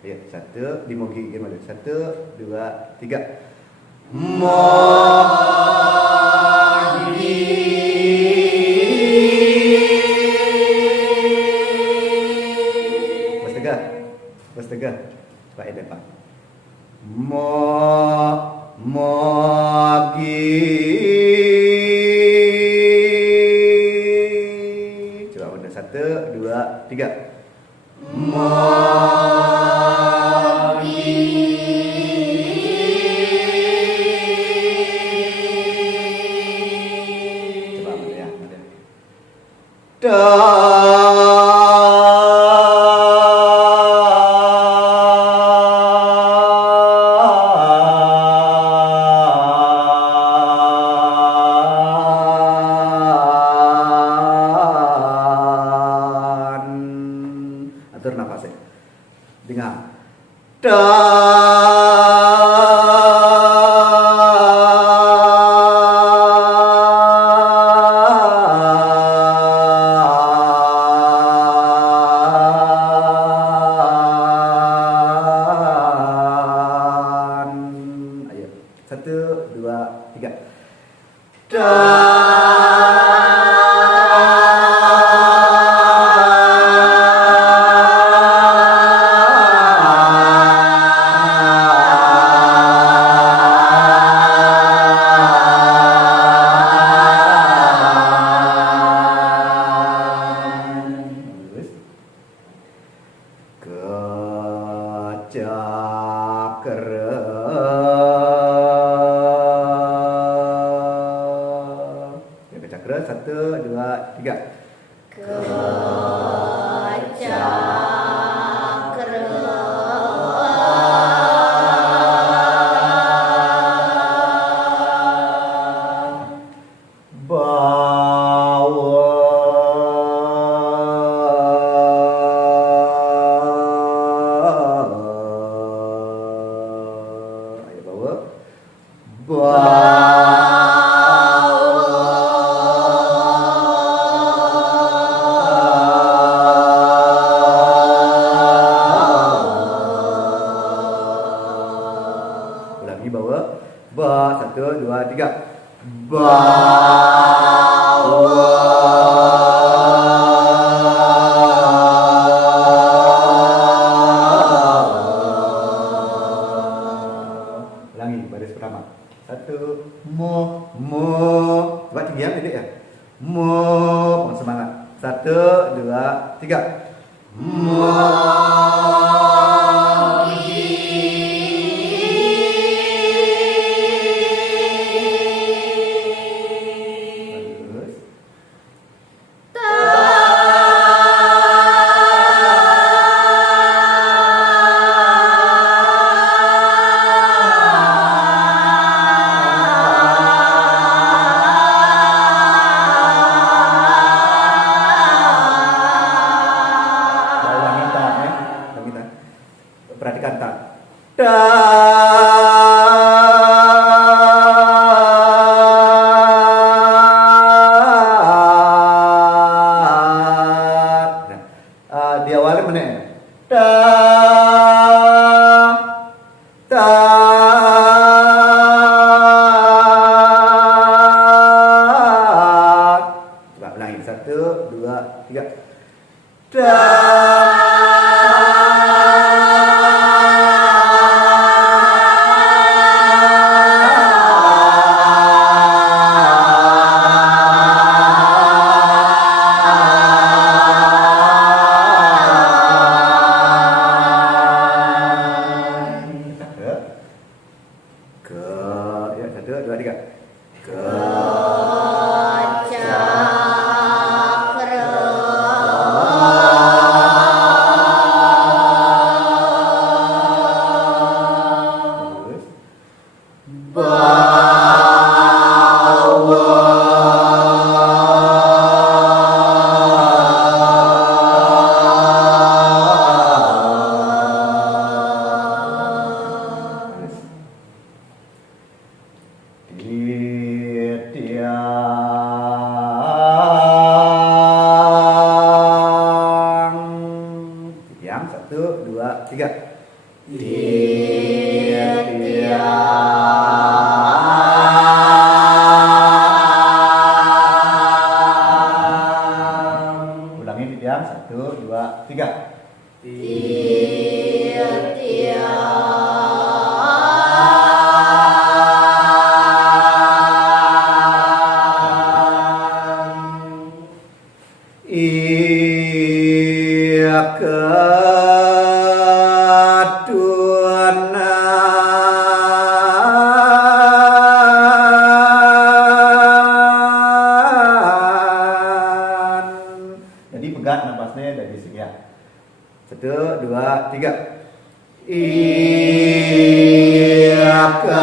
Ya, satu dimogi gimana? 1, 2, 3. Bos tegah. Pak Ede Pak. Coba udah 1, 2, 3. Coba ya. Atur nafasnya. Dengar. Ayo. 1, 2, 3. Cakra 1, 2, 3. Ulangi bawa. 1, 2, 3. Ulangi baris pertama. 1, coba tinggian ini ya. Semangat. 1, 2, 3. Perhatikan tak. Diawali mana? Coba ulangi. 1, 2, 3. Ya, 1, 2, 3. Dia Coba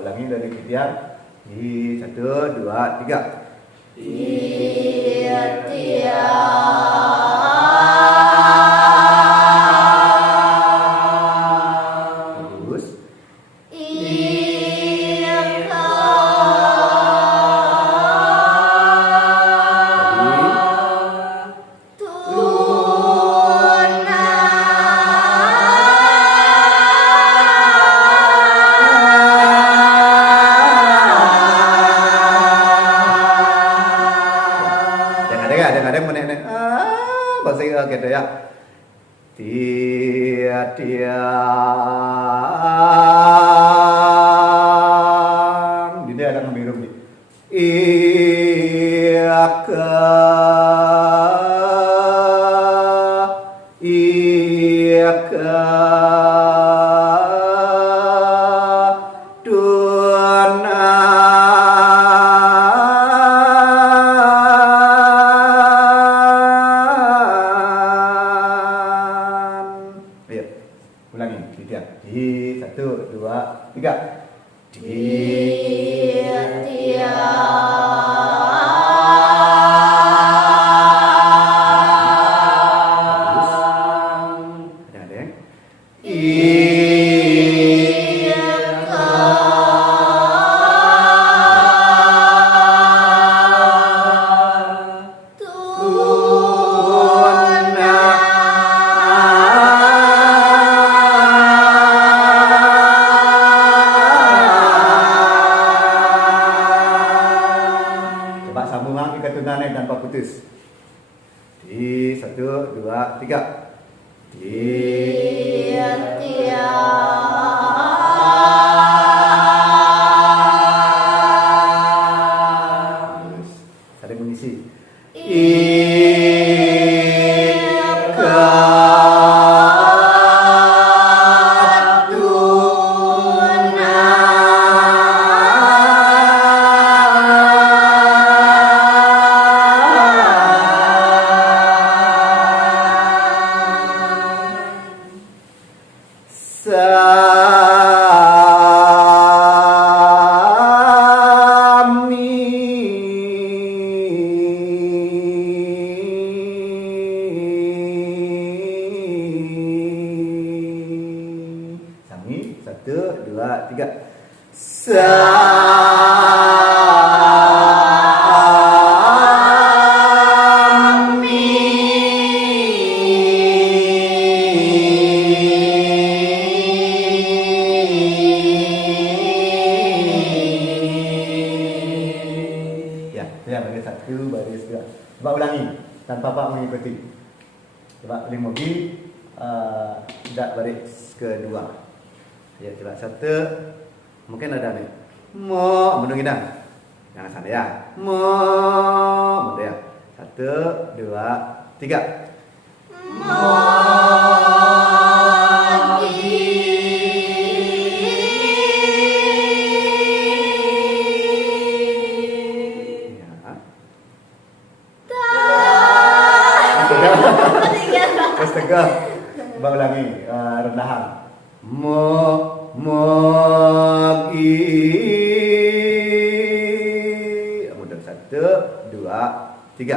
ulangi dari Tian. Di 1, 2, 3. Bagus. Jangan ada yang menek bahasa gitu ya. Tiang. Dia ada ngebiru nih. Iaka. Ulangi, tidak. Di 1, 2, 3. Ada yang? Sambung lagi ke tunane tanpa putus. Di 1, 2, 3. Terus saling mengisi. Sami, 1, 2, 3. Ya, baris 1, baris 2. Coba ulangi tanpa Pak mengikuti. Coba lima mobil tidak baris kedua. Ya, coba 1. Mungkin ada nih. Mo, menunggu dah. Jangan sana ya. Mo, mudah ya. 1, 2, 3. Astaga, coba ulangi rendahan. Mogi. Mudah 1, 2, 3.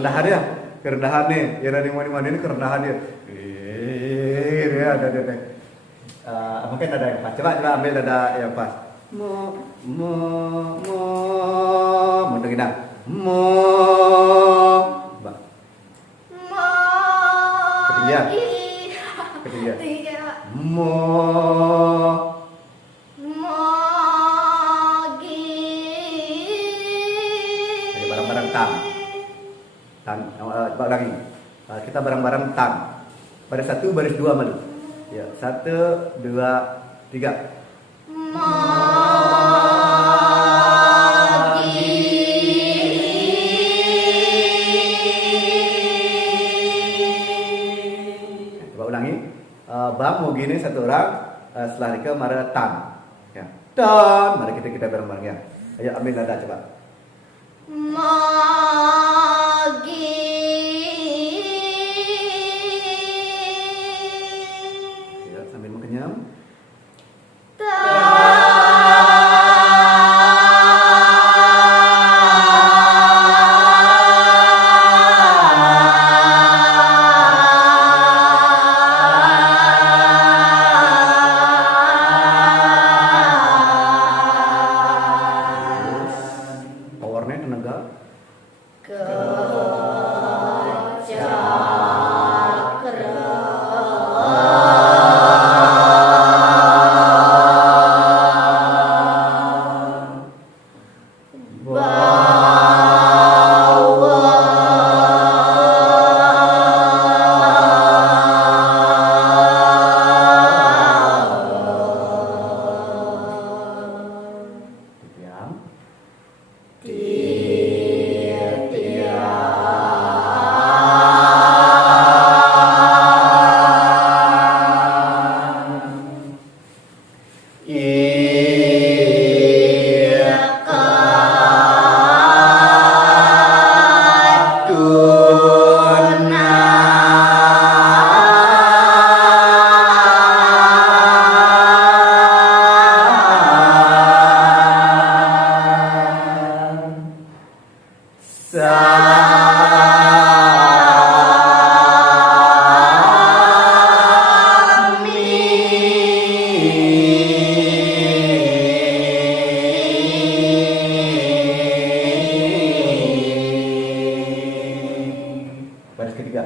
kerendahan ya. Kerendahan nih. Yang dari mana-mana ini kerendahan dia. Ini ada dia. Mungkin ada yang pas. Coba ambil ada yang pas. Mau kita. Mbak. Ketinggian. Ketinggian. Barang-barang tang. Lagi. Kita barang-barang tang. Baris 1, baris 2 malu. Ya, 1, 2, 3. Coba ulangi. Bang mau gini satu orang, setelah itu mara tan. Ya. Tan, mari kita bareng-bareng ya. Ayo ambil nada coba. Ya, sambil mengenyam. Powernya tenaga. Baris ketiga.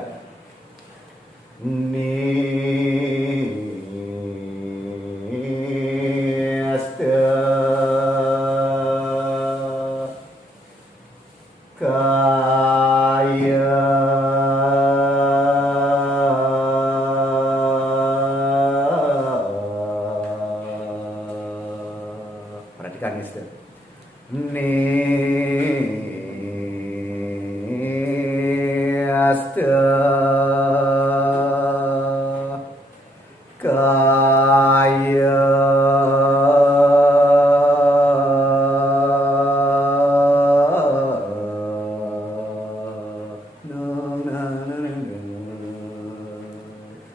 Kaya perhatikan Nista.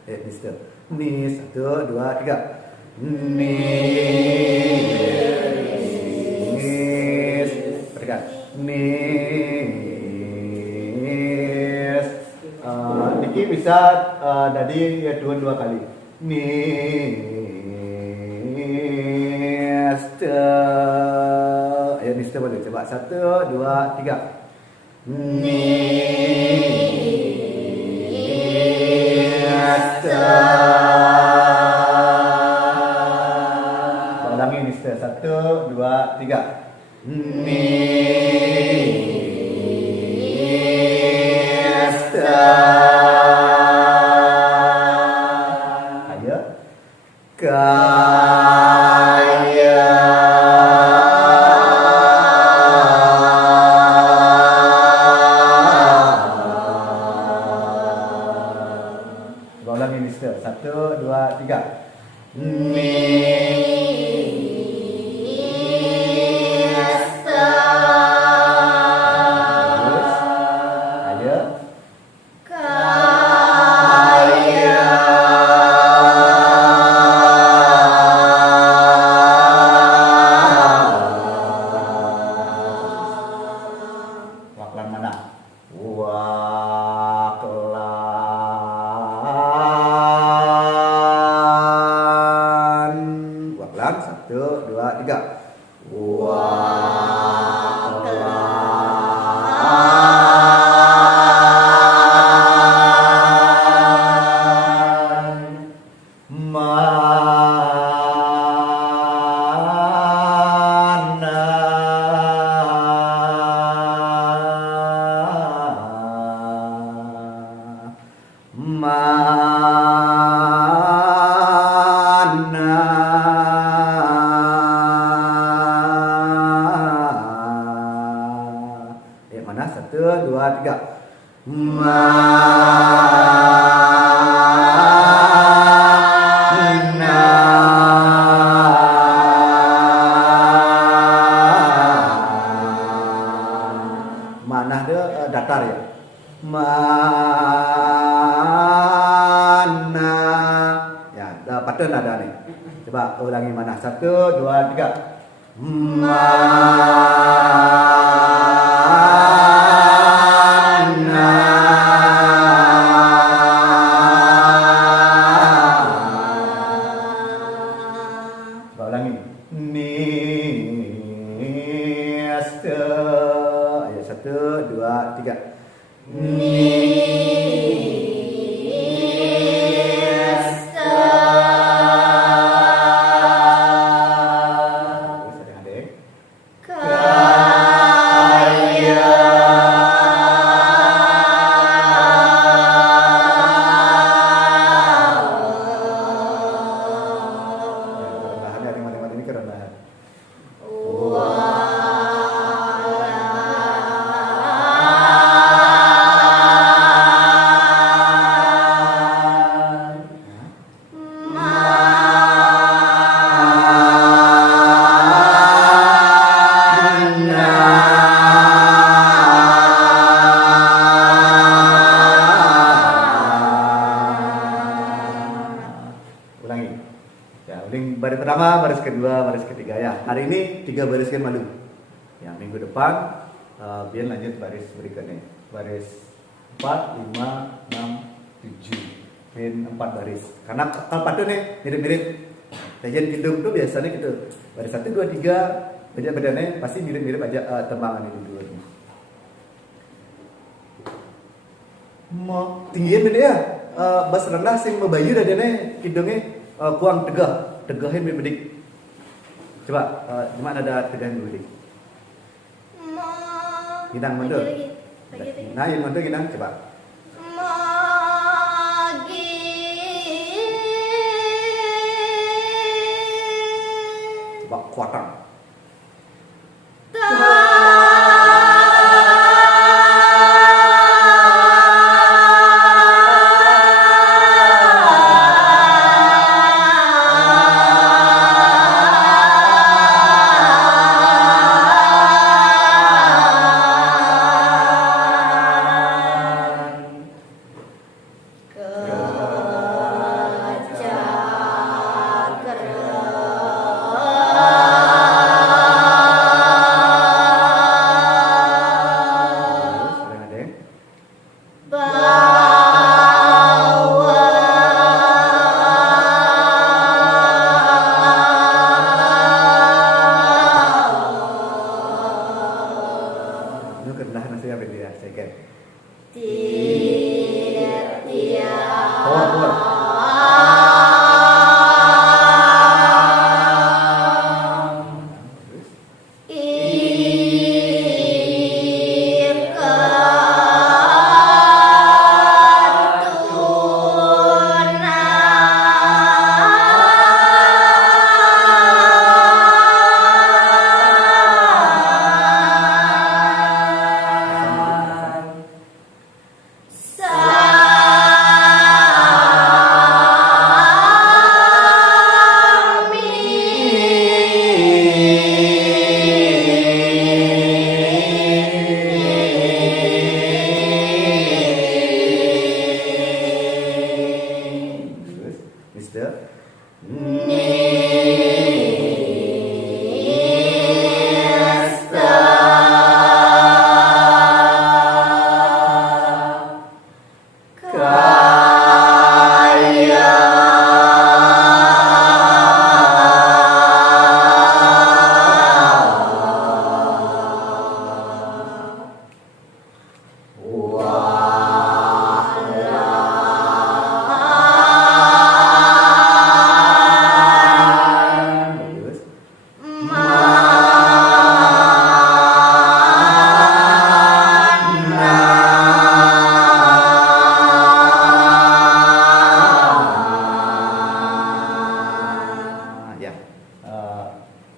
Kaya Mister. Nis 1, 2, 3. Nis. Perhatikan. Nis. Niki bisa tadi ya dua kali. Nis. Ayo Nis boleh coba 1, 2, 3. Ulangi Mister 1, 2, 3. Ayo. Kaya ulangi Mister 1, 2, 3. Mister mana? 1, 2, 3. Mana dia datar ya. Mana. Ya, pattern ada nih. Coba ulangi mana? 1, 2, 3. Coba ulangi. Nista. Ayo 1, 2, 3. Ulangi. Ya, baris pertama, baris kedua, baris ketiga ya. Hari ini 3 baris kan malu. Ya, minggu depan biar lanjut baris berikutnya. Baris 4, 5, 6, 7. Pin 4 baris. Karena kalau padu nih mirip-mirip. Tajian hidung tuh biasanya gitu. Baris 1, 2, 3, beda-bedanya pasti mirip-mirip aja tembangan ini dulu. Mau tinggiin beda ya. Bas rendah sing membayu dadane hidungnya kuang tegahin bebedik. Coba gimana ada tegahin bebedik? Ginang mantu. Nah, yang mantu ginang coba. Coba kuatan.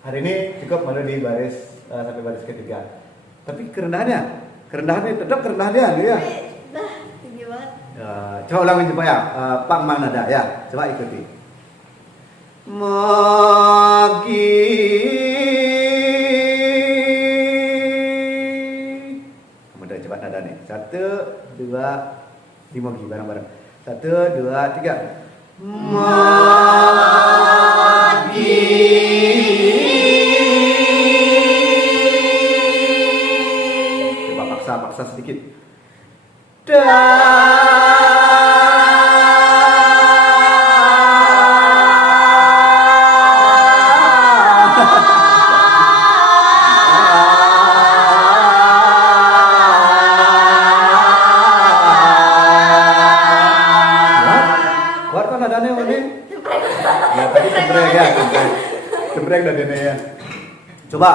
Hari ini cukup malu di baris sampai baris ketiga. Tapi kerendahannya Kerendahan ini tetap kerendahan dia ya. Dah, tinggi banget. Coba ulangin coba ya. Pak Mang nada ya. Coba ikuti. Magi. Kemudian coba nada nih. 1, 2, Mogi bareng-bareng. 1, 2, 3. Magi. Coba paksa sedikit. Kuat kan nadanya ini? Ya tadi cempreng ya, cempreng nadanya ya. Coba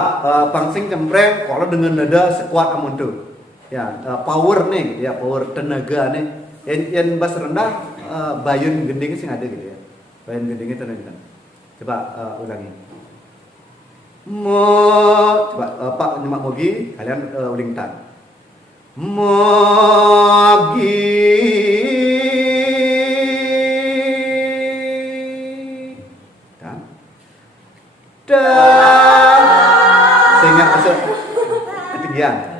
pangsing cempreng kalau dengan nada sekuat amun tuh. Ya, power nih, ya power tenaga nih. Yang bass rendah, bayun gending sih ada gitu ya. Bayun gending itu nih. Coba ulangi. Coba Pak nyemak Mogi, kalian uling tan. Mogi. Sehingga masuk ketinggian.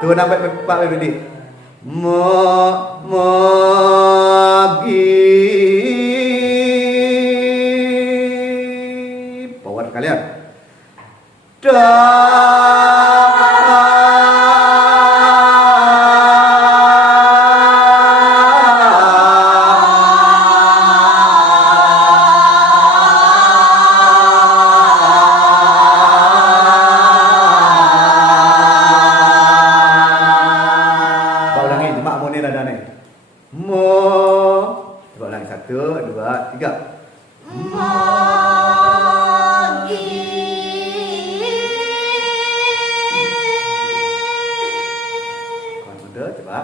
Tuh nampak Pak Wibidi. Mogi. Power kalian. Coba ulangi 1, 2, 3. Mogi. Komando coba.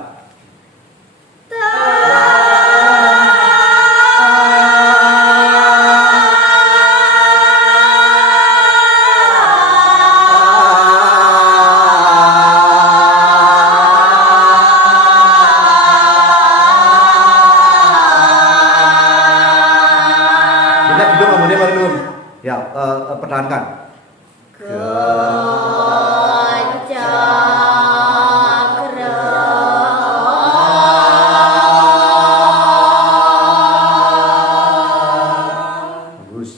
Ya, pertahankan. Bagus.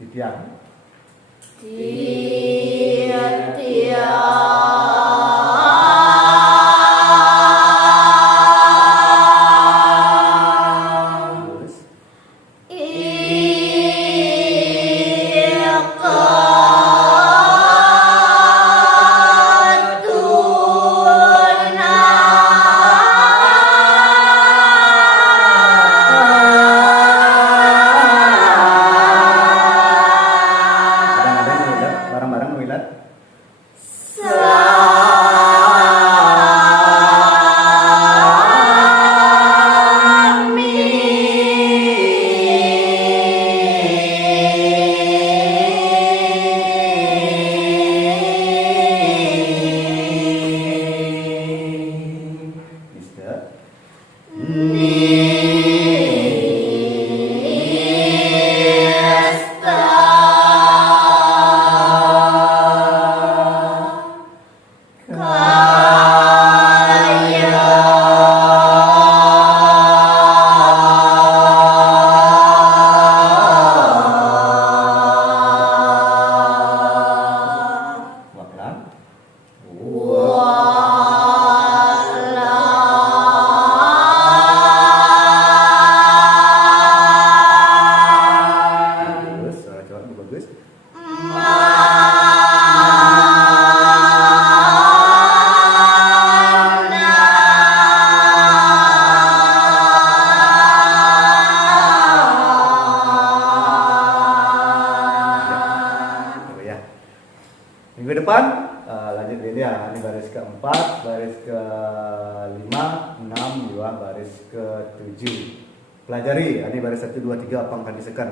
Titian. Barang-barang Wilat. Minggu depan lanjut ini Ya, ini baris keempat, baris kelima, 6, 2, baris ke-7. Pelajari, ini baris 1, 2, 3 apa yang akan disekan.